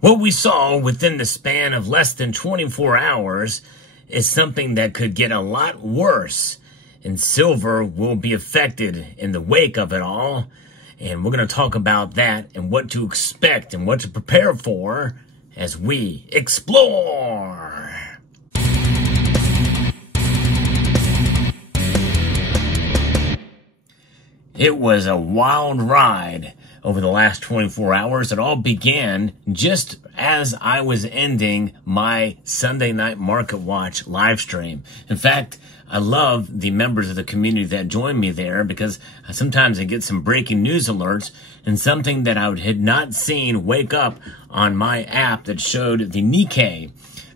What we saw within the span of less than 24 hours is something that could get a lot worse, and silver will be affected in the wake of it all. And we're going to talk about that and what to expect and what to prepare for as we explore. It was a wild ride over the last 24 hours. It all began just as I was ending my Sunday Night Market Watch live stream. In fact, I love the members of the community that join me there because sometimes I get some breaking news alerts and something that I had not seen wake up on my app that showed the Nikkei.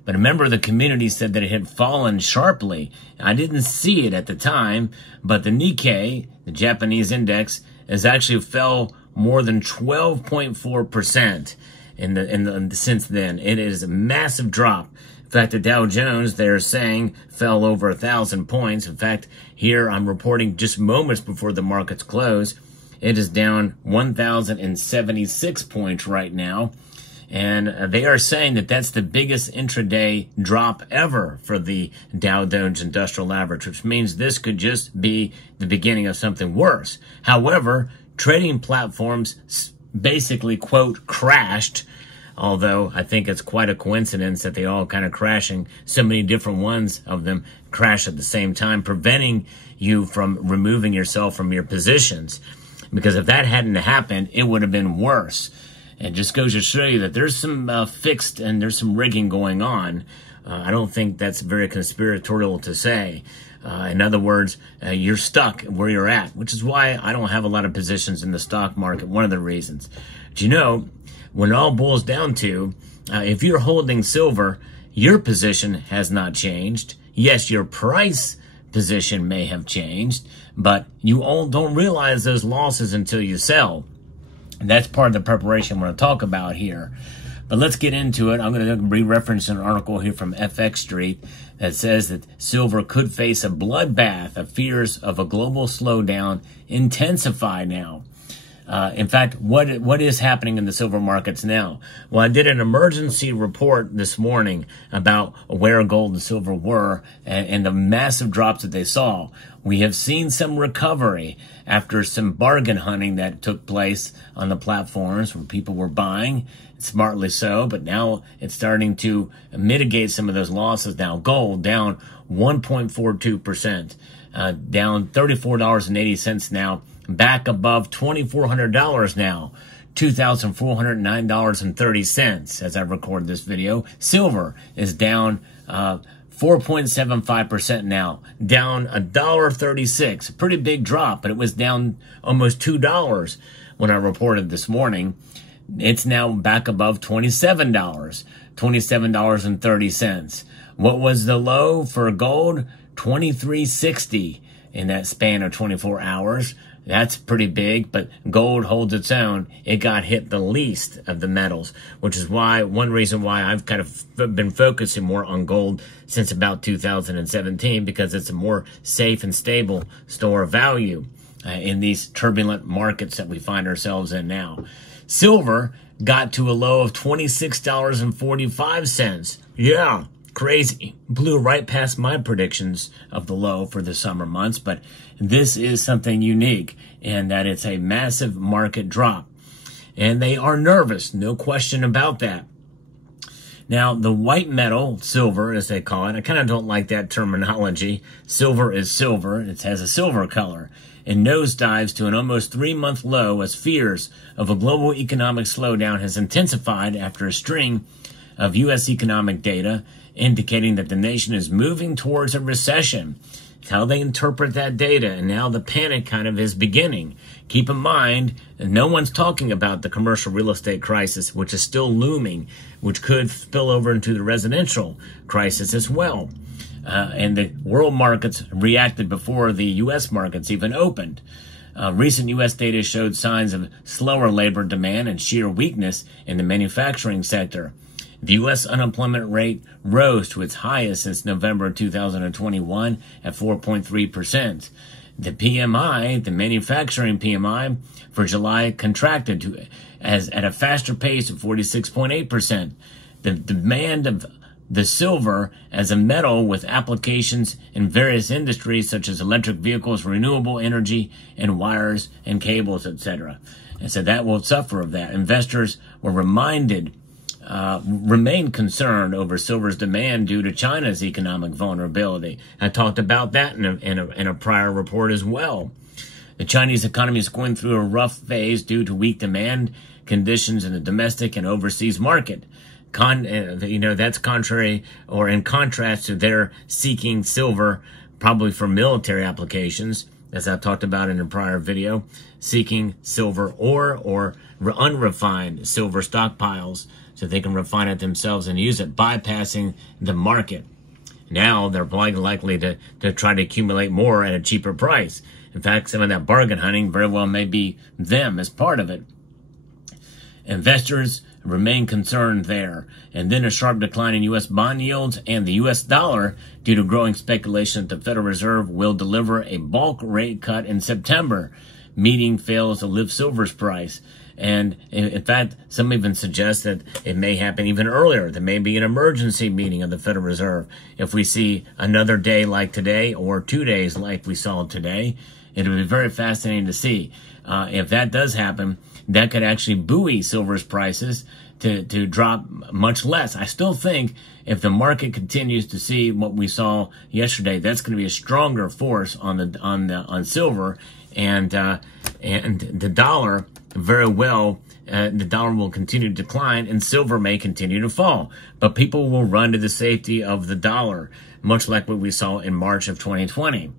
But a member of the community said that it had fallen sharply. I didn't see it at the time, but the Nikkei, the Japanese index, has actually fell more than 12.4% since then. It is a massive drop. In fact, the Dow Jones, they're saying, fell over 1,000 points. In fact, here I'm reporting just moments before the markets close. It is down 1,076 points right now. And they are saying that that's the biggest intraday drop ever for the Dow Jones Industrial Average, which means this could just be the beginning of something worse. However, trading platforms basically, quote, crashed, although I think it's quite a coincidence that they all kind of crashing. So many different ones of them crash at the same time, preventing you from removing yourself from your positions. Because if that hadn't happened, it would have been worse. It just goes to show you that there's some fixed and there's some rigging going on. I don't think that's very conspiratorial to say. In other words, you're stuck where you're at, which is why I don't have a lot of positions in the stock market. One of the reasons. But you know, when it all boils down to, if you're holding silver, your position has not changed. Yes, your price position may have changed, but you all don't realize those losses until you sell. And that's part of the preparation we're going to talk about here. But let's get into it. I'm going to re-reference an article here from FX Street that says that silver could face a bloodbath. The fears of a global slowdown intensify now. In fact, what is happening in the silver markets now? Well, I did an emergency report this morning about where gold and silver were and the massive drops that they saw. We have seen some recovery after some bargain hunting that took place on the platforms where people were buying, smartly so, but now it's starting to mitigate some of those losses now. Gold down 1.42%, down $34.80 now, back above $2,400 now, $2,409.30 as I record this video. Silver is down 4.75% now, down $1.36. A pretty big drop, but it was down almost $2 when I reported this morning. It's now back above $27, $27.30. What was the low for gold? $23.60 in that span of 24 hours. That's pretty big, but gold holds its own. It got hit the least of the metals, which is why one reason why I've kind of been focusing more on gold since about 2017, because it's a more safe and stable store of value in these turbulent markets that we find ourselves in now. Silver got to a low of $26.45. Yeah, crazy. Blew right past my predictions of the low for the summer months, but this is something unique in that it's a massive market drop. And they are nervous, no question about that. Now, the white metal, silver, as they call it, I kind of don't like that terminology. Silver is silver. It has a silver color. And nosedives to an almost 3-month low as fears of a global economic slowdown has intensified after a string of U.S. economic data indicating that the nation is moving towards a recession. It's how they interpret that data, and now the panic kind of is beginning. Keep in mind, no one's talking about the commercial real estate crisis, which is still looming, which could spill over into the residential crisis as well. And the world markets reacted before the U.S. markets even opened. Recent U.S. data showed signs of slower labor demand and sheer weakness in the manufacturing sector. The U.S. unemployment rate rose to its highest since November 2021 at 4.3%. the PMI, the manufacturing PMI for July contracted at a faster pace of 46.8%. The demand of the silver as a metal with applications in various industries such as electric vehicles, renewable energy, and wires and cables, etc. And so that will suffer of that. Investors were remain concerned over silver's demand due to China's economic vulnerability. I talked about that in a prior report as well. The Chinese economy is going through a rough phase due to weak demand conditions in the domestic and overseas market. That's contrary or in contrast to their seeking silver, probably for military applications, as I talked about in a prior video, seeking silver or unrefined silver stockpiles so they can refine it themselves and use it, bypassing the market. Now they're likely to try to accumulate more at a cheaper price. In fact, some of that bargain hunting very well may be them as part of it. Investors remain concerned there. And then a sharp decline in U.S. bond yields and the U.S. dollar due to growing speculation that the Federal Reserve will deliver a bulk rate cut in September. Meeting fails to lift silver's price. And in fact, some even suggest that it may happen even earlier. There may be an emergency meeting of the Federal Reserve. If we see another day like today or 2 days like we saw today, it would be very fascinating to see. If that does happen, that could actually buoy silver's prices to drop much less. I still think if the market continues to see what we saw yesterday, that's going to be a stronger force on silver and the dollar. Very well, the dollar will continue to decline and silver may continue to fall. But people will run to the safety of the dollar, much like what we saw in March of 2020.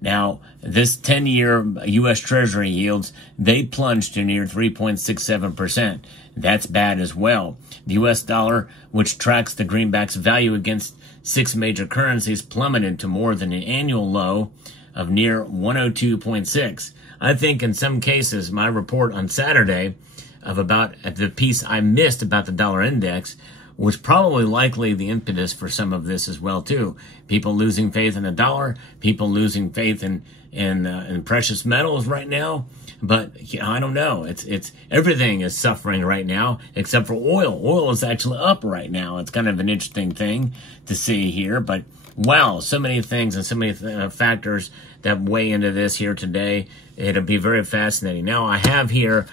Now, this 10-year U.S. Treasury yields, they plunged to near 3.67%. That's bad as well. The U.S. dollar, which tracks the greenback's value against 6 major currencies, plummeted to more than an annual low of near 102.6. I think in some cases, my report on Saturday about the piece I missed about the dollar index was probably likely the impetus for some of this as well too. People losing faith in the dollar, people losing faith in precious metals right now. But I don't know. It's everything is suffering right now except for oil. Oil is actually up right now. It's kind of an interesting thing to see here. But wow, so many things and so many factors that weigh into this here today. It'll be very fascinating. Now I have here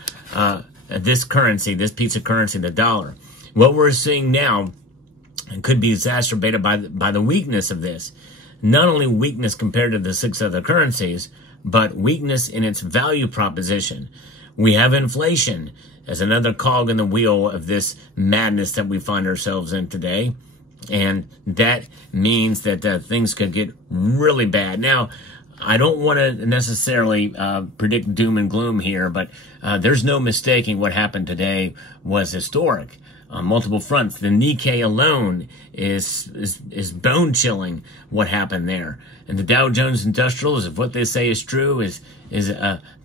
this currency, this piece of currency, the dollar. What we're seeing now could be exacerbated by the weakness of this. Not only weakness compared to the 6 other currencies, but weakness in its value proposition. We have inflation as another cog in the wheel of this madness that we find ourselves in today. And that means that things could get really bad. Now, I don't want to necessarily predict doom and gloom here, but there's no mistaking what happened today was historic on multiple fronts. The Nikkei alone is bone-chilling what happened there. And the Dow Jones Industrial, if what they say is true, is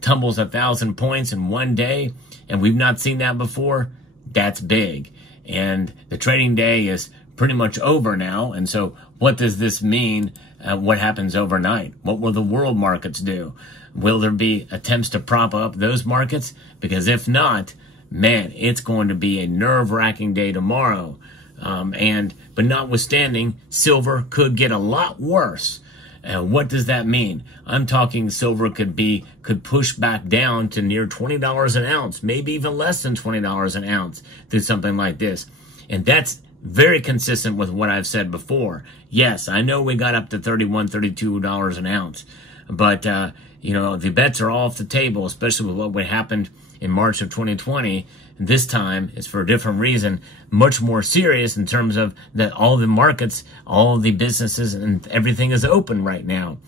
tumbles 1,000 points in one day, and we've not seen that before. That's big. And the trading day is pretty much over now. And so what does this mean? What happens overnight? What will the world markets do? Will there be attempts to prop up those markets? Because if not, man, it's going to be a nerve-wracking day tomorrow. But notwithstanding, silver could get a lot worse. What does that mean? I'm talking silver could push back down to near $20 an ounce, maybe even less than $20 an ounce through something like this. And that's very consistent with what I've said before. Yes, I know we got up to $31, $32 an ounce, but the bets are all off the table, especially with what happened in March of 2020. This time it's for a different reason, much more serious in terms of that all the markets, all the businesses, and everything is open right now.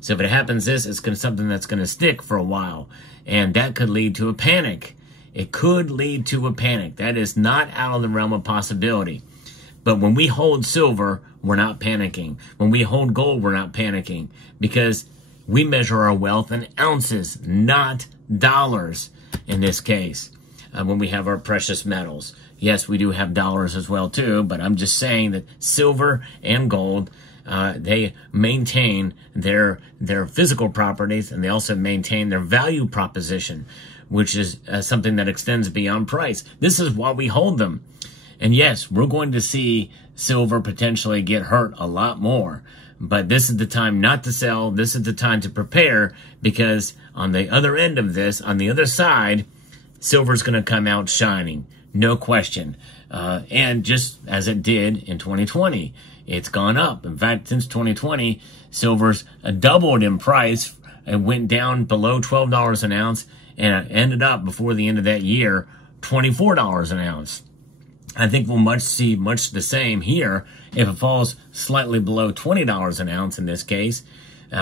So if it happens, it's something that's going to stick for a while, and that could lead to a panic. It could lead to a panic. That is not out of the realm of possibility. But when we hold silver, we're not panicking. When we hold gold, we're not panicking, because we measure our wealth in ounces, not dollars in this case, when we have our precious metals. Yes, we do have dollars as well too, but I'm just saying that silver and gold, they maintain their physical properties, and they also maintain their value proposition, which is something that extends beyond price. This is why we hold them. And yes, we're going to see silver potentially get hurt a lot more. But this is the time not to sell. This is the time to prepare, because on the other end of this, on the other side, silver's going to come out shining. No question. And just as it did in 2020, it's gone up. In fact, since 2020, silver's doubled in price. It went down below $12 an ounce, and it ended up before the end of that year, $24 an ounce. I think we'll see much the same here. If it falls slightly below $20 an ounce in this case,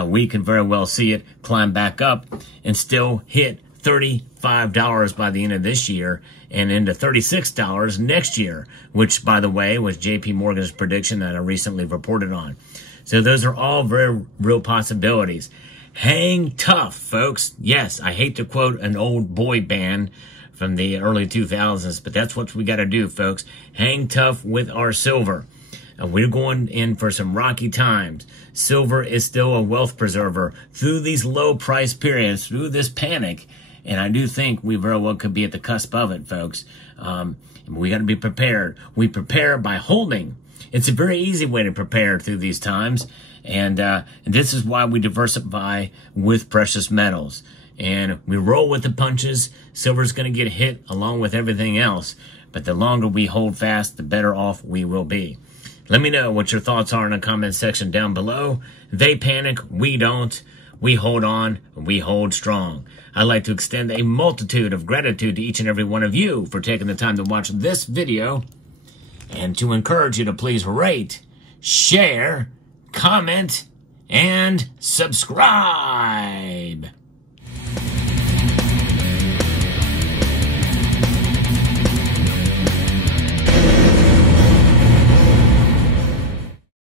we can very well see it climb back up and still hit $35 by the end of this year and into $36 next year, which, by the way, was JP Morgan's prediction that I recently reported on. So those are all very real possibilities. Hang tough, folks. Yes, I hate to quote an old boy band from the early 2000s, but that's what we got to do, folks. Hang tough with our silver. We're going in for some rocky times. Silver is still a wealth preserver through these low price periods, through this panic. And I do think we very well could be at the cusp of it, folks. We got to be prepared. We prepare by holding. It's a very easy way to prepare through these times. And this is why we diversify with precious metals. And we roll with the punches. Silver's going to get hit along with everything else. But the longer we hold fast, the better off we will be. Let me know what your thoughts are in the comment section down below. They panic, we don't. We hold on, we hold strong. I'd like to extend a multitude of gratitude to each and every one of you for taking the time to watch this video, and to encourage you to please rate, share, comment, and subscribe.